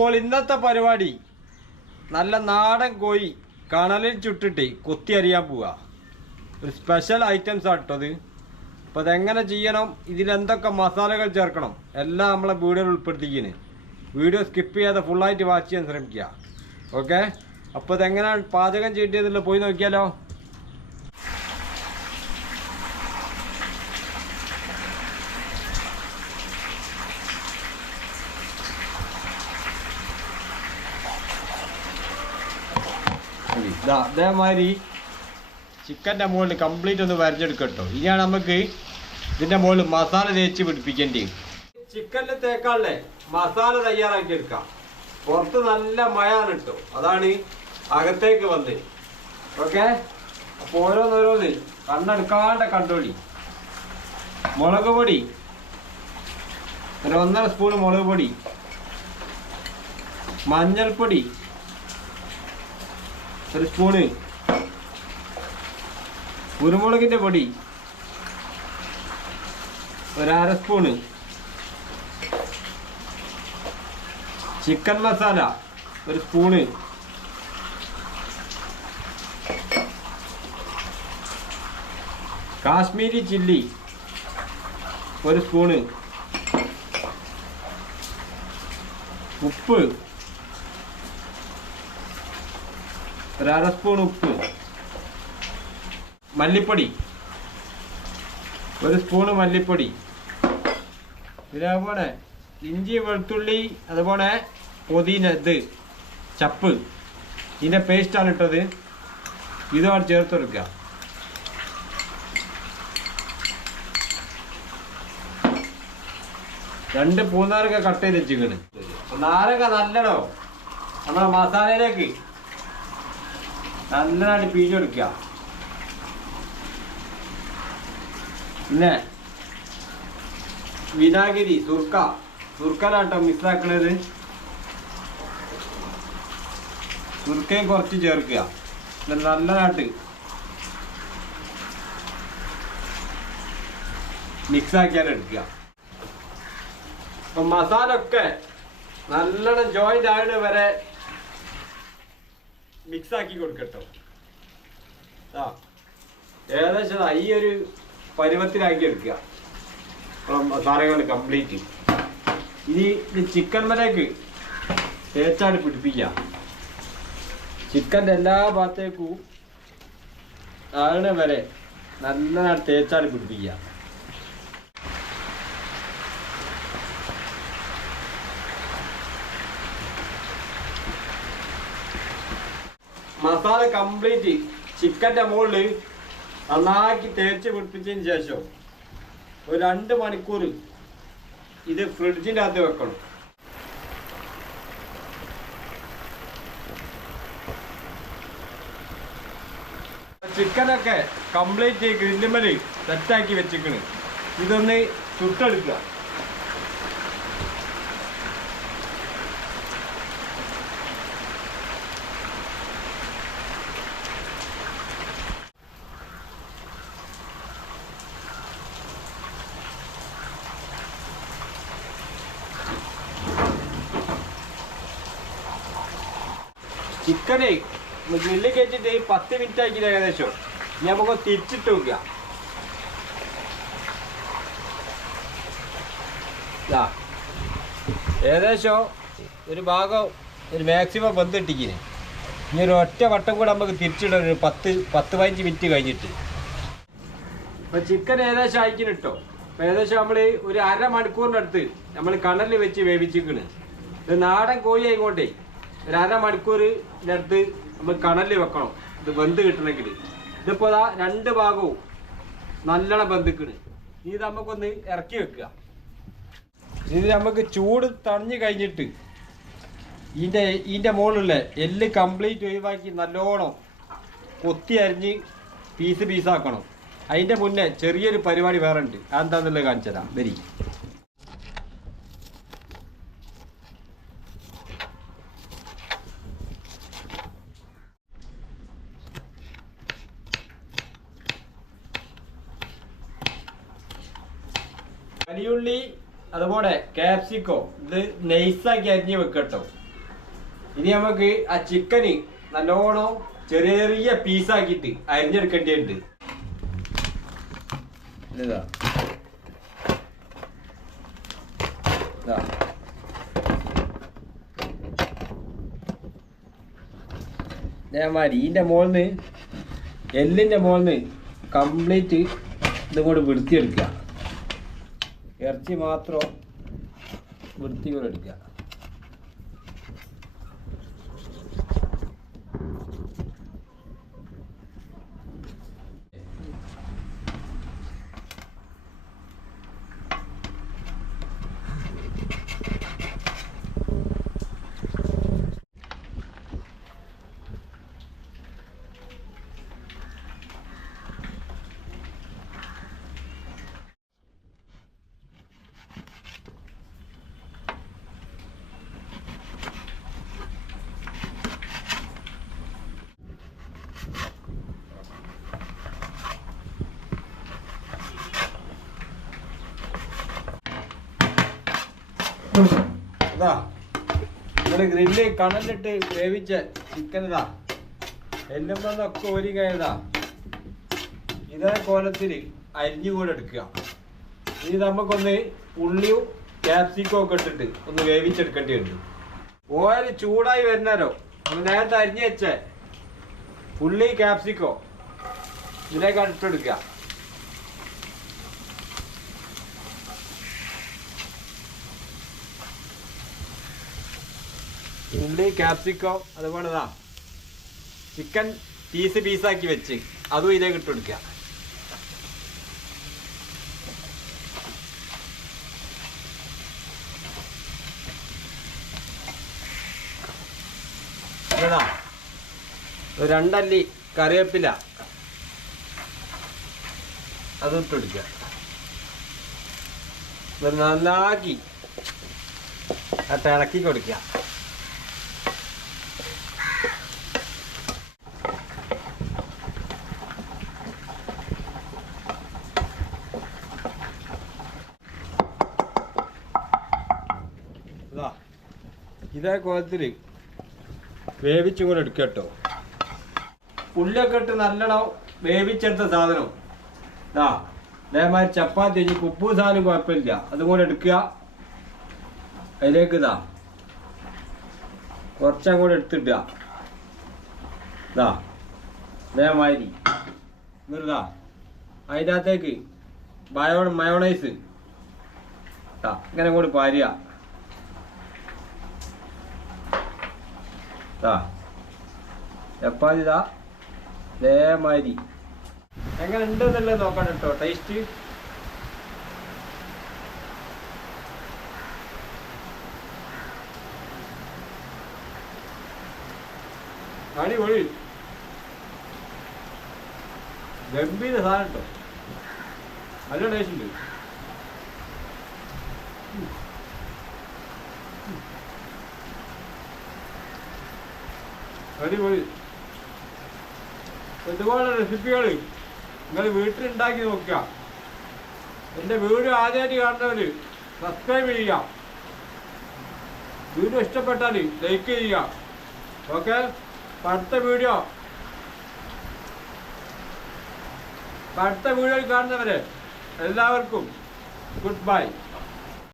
അപ്പോൾ ഇന്നത്തെ പരിപാടി നല്ല നാടൻ കോഴി കണലിൽ ചുട്ടിട്ട് കൊത്തി അരിയാൻ പോവുക. ഒരു സ്പെഷ്യൽ ഐറ്റംസ് ആട്ടത്. അപ്പോൾ അതെങ്ങനെ ചെയ്യണം, ഇതിലെന്തൊക്കെ മസാലകൾ ചേർക്കണം എല്ലാം നമ്മളെ വീഡിയോയിൽ ഉൾപ്പെടുത്തിക്കുന്നു. വീഡിയോ സ്കിപ്പ് ചെയ്യാതെ ഫുള്ളായിട്ട് വാച്ച് ചെയ്യാൻ ശ്രമിക്കുക. ഓക്കെ, അപ്പോൾ ഇതെങ്ങനെയാണ് പാചകം ചെയ്യേണ്ടതെന്നുള്ളത് പോയി നോക്കിയാലോ. അതേമാതിരി ചിക്കൻ്റെ മുകളിൽ കംപ്ലീറ്റ് ഒന്ന് വരഞ്ഞെടുക്കട്ടോ. ഇനിയാണ് നമുക്ക് ഇതിൻ്റെ മുകളിൽ മസാല തേച്ച് പിടിപ്പിക്കേണ്ടി. ചിക്കനിൽ തേക്കാളേ മസാല തയ്യാറാക്കി എടുക്കാം. പുറത്ത് നല്ല മഴയാണ് കേട്ടോ, അതാണ് അകത്തേക്ക് വന്ന്. ഓക്കെ, അപ്പോൾ ഓരോന്നോരോന്ന് കണ്ണെടുക്കാണ്ട് കണ്ടോളി. മുളക് പൊടി ഒരു 1.5 സ്പൂൺ മുളക് പൊടി, മഞ്ഞൾപ്പൊടി 1 സ്പൂണ്, കുരുമുളകിൻ്റെ പൊടി 1/2 spoon, chicken masala 1 spoon, Kashmiri chilli 1 spoon, ഉപ്പ് 1/2 സ്പൂൺ ഉപ്പ്, മല്ലിപ്പൊടി 1 സ്പൂണ് മല്ലിപ്പൊടി, ഇതേപോലെ ഇഞ്ചി വെളുത്തുള്ളി അതുപോലെ പുതിന ചപ്പ് ഇതിൻ്റെ പേസ്റ്റാണ് ഇട്ടത്. ഇതാണ് ചേർത്ത് കൊടുക്കുക. രണ്ട് പൂനാരങ്ങ കട്ട് ചെയ്ത് വെച്ചിക്കണ്. നാരങ്ങ നല്ലടോ നമ്മളെ മസാലയിലേക്ക് നല്ലതായിട്ട് പിഴിഞ്ഞെടുക്കുക. പിന്നെ വിനാഗിരി സുർക്കനാട്ടോ മിക്സാക്കണത്. സുർക്കയും കുറച്ച് ചേർക്കുക. നല്ലതായിട്ട് മിക്സാക്കിയാൽ എടുക്കുക. അപ്പം മസാല ഒക്കെ നല്ലോണം ജോയിൻ്റ് ആയിട്ട് വരെ മിക്സാക്കി കൊടുക്കട്ടോ. ഏകദേശം ഈ ഒരു പരുവത്തിലാക്കി എടുക്കുക മസാലകൾ കംപ്ലീറ്റ്. ഇനി ഇത് ചിക്കൻ വരേക്ക് തേച്ചാണ് പിടിപ്പിക്കുക. ചിക്കൻ്റെ എല്ലാ ഭാഗത്തേക്കും ആകണ വരെ നല്ലതായിട്ട് തേച്ചാണ് പിടിപ്പിക്കുക. മസാല കംപ്ലീറ്റ് ചിക്കൻ്റെ മുകളിൽ നന്നാക്കി തേച്ച് പിടിപ്പിച്ചതിന് ശേഷം ഒരു 2 മണിക്കൂർ ഇത് ഫ്രിഡ്ജിൻ്റെ അകത്ത് വെക്കണം. ചിക്കനൊക്കെ കംപ്ലീറ്റ് ഗ്രില്ലുമ്മൽ സെറ്റാക്കി വെച്ചിക്കണ്. ഇതൊന്ന് ചുട്ടെടുക്കുക. ചിക്കന് ഗ്രില്ല് കയറ്റിട്ട് 10 മിനിറ്റ് ആക്കിയിട്ട് ഏകദേശം. ഇനി നമുക്ക് തിരിച്ചിട്ട് വെക്കുക. ഏകദേശം ഒരു ഭാഗം ഒരു മാക്സിമം ബന്ധിട്ടിക്കിന്. ഇനി ഒരു ഒറ്റ വട്ടം കൂടെ നമുക്ക് തിരിച്ചിടാം. ഒരു 10-15 മിനിറ്റ് കഴിഞ്ഞിട്ട്. അപ്പം ചിക്കൻ ഏകദേശം അയക്കിനിട്ടോ. അപ്പം ഏകദേശം നമ്മൾ ഒരു 1/2 മണിക്കൂറിനടുത്ത് നമ്മൾ കണലിൽ വെച്ച് വേവിച്ചിരിക്കണ്. ഇത് നാടൻ കോഴി ആയിക്കോട്ടെ ഒരു 1/2 മണിക്കൂറിനടുത്ത് നമ്മൾ കണലിൽ വെക്കണം ഇത് വെന്ത് കിട്ടണമെങ്കിൽ. ഇതിപ്പോൾ 2 ഭാഗവും നല്ലോണം വെന്തിക്കണ്. ഇത് നമുക്കൊന്ന് ഇറക്കി വെക്കുക. ഇത് നമുക്ക് ചൂട് തണിഞ്ഞ് കഴിഞ്ഞിട്ട് ഇതിൻ്റെ മുകളിലുള്ള എല്ല് കംപ്ലീറ്റ് ഒഴിവാക്കി നല്ലോണം കൊത്തി അരിഞ്ഞ് പീസാക്കണം. അതിൻ്റെ മുന്നേ ചെറിയൊരു പരിപാടി വേറെ ഉണ്ട്. അതെന്താണെന്നുള്ളത് കാണിച്ചു തരാം. വരി. വലിയുള്ളി അതുപോലെ ക്യാപ്സിക്കോ ഇത് നൈസാക്കി അരിഞ്ഞ് വെക്കട്ടോ. ഇനി നമുക്ക് ആ ചിക്കന് നല്ലോണം ചെറിയ ചെറിയ പീസാക്കിയിട്ട് അരിഞ്ഞെടുക്കേണ്ടിയുണ്ട്. ഇതാ ഇതേമാതിരി ഇതിൻ്റെ മുകളിൽ എല്ലിൻ്റെ മുകളിൽ കംപ്ലീറ്റ് ഇതും കൂടി വൃത്തിയെടുക്കുക. ഇറച്ചി മാത്രം വൃത്തി കൂടെ എടുക്കുക. ഇതാ ഇവിടെ ഗ്രില്ല് കണലിട്ട് വേവിച്ച ചിക്കൻ ഇതാ എല്ലുമ്പൊക്കെ ഒരു കഴിഞ്ഞതാ ഇതേ കോലത്തിൽ അരിഞ്ഞു കൂടെ എടുക്കുക. ഇനി നമുക്കൊന്ന് ഉള്ളിയും ക്യാപ്സിക്കും ഒക്കെ ഇട്ടിട്ട് ഒന്ന് വേവിച്ചെടുക്കേണ്ടിയുണ്ട്. ഓയിൽ ചൂടായി വരുന്നല്ലോ നമ്മൾ നേരത്തെ അരിഞ്ഞു വെച്ച ഉള്ളി ക്യാപ്സിക്കോ ഇതിലേക്ക് ഇട്ടെടുക്കുക. ഉള്ളി ക്യാപ്സിക്കോ അതുപോലെ ചിക്കൻ പീസാക്കി വെച്ച് അതും ഇതിലേക്ക് ഇട്ട് കൊടുക്കുക. ഒരു 2 അല്ലി കറിവേപ്പില അതും ഇട്ട് കൊടുക്കുക. നന്നാക്കി ഇളക്കി കൊടുക്കുക. ഇതേ കോലത്തിൽ വേവിച്ചും കൂടെ എടുക്കുക കേട്ടോ. ഉള്ളിയൊക്കെ ഇട്ട് നല്ലോണം വേവിച്ചെടുത്ത സാധനം അതേമാതിരി ചപ്പാത്തി വെച്ച് ഉപ്പും സാധനം കുഴപ്പമില്ല അതും കൂടെ എടുക്കുക. അതിലേക്ക് കുറച്ചും കൂടെ എടുത്തിട്ടുക. അതേമാതിരി എന്നിട്ടാ അതിൻ്റെ അകത്തേക്ക് മയോണൈസ് ഇങ്ങനെ കൂടി പാരുക. ചപ്പാത്തി അതേമാതിരി എങ്ങനെ ഉണ്ടെന്നുള്ളത് നോക്കാം കേട്ടോ. ടേസ്റ്റ് അടിപൊളി ഗംഭീര സാധനം കേട്ടോ. നല്ല ടേസ്റ്റ് ഉണ്ട്. അടിപൊളി. ഇതുപോലെ റെസിപ്പികൾ നിങ്ങൾ വീട്ടിലുണ്ടാക്കി നോക്കുക. എൻ്റെ വീഡിയോ ആദ്യമായിട്ട് കാണുന്നവർ സബ്സ്ക്രൈബ് ചെയ്യുക. വീഡിയോ ഇഷ്ടപ്പെട്ടാൽ ലൈക്ക് ചെയ്യുക. ഓക്കെ, അടുത്ത വീഡിയോയിൽ കാണുന്നവരെ എല്ലാവർക്കും ഗുഡ് ബൈ.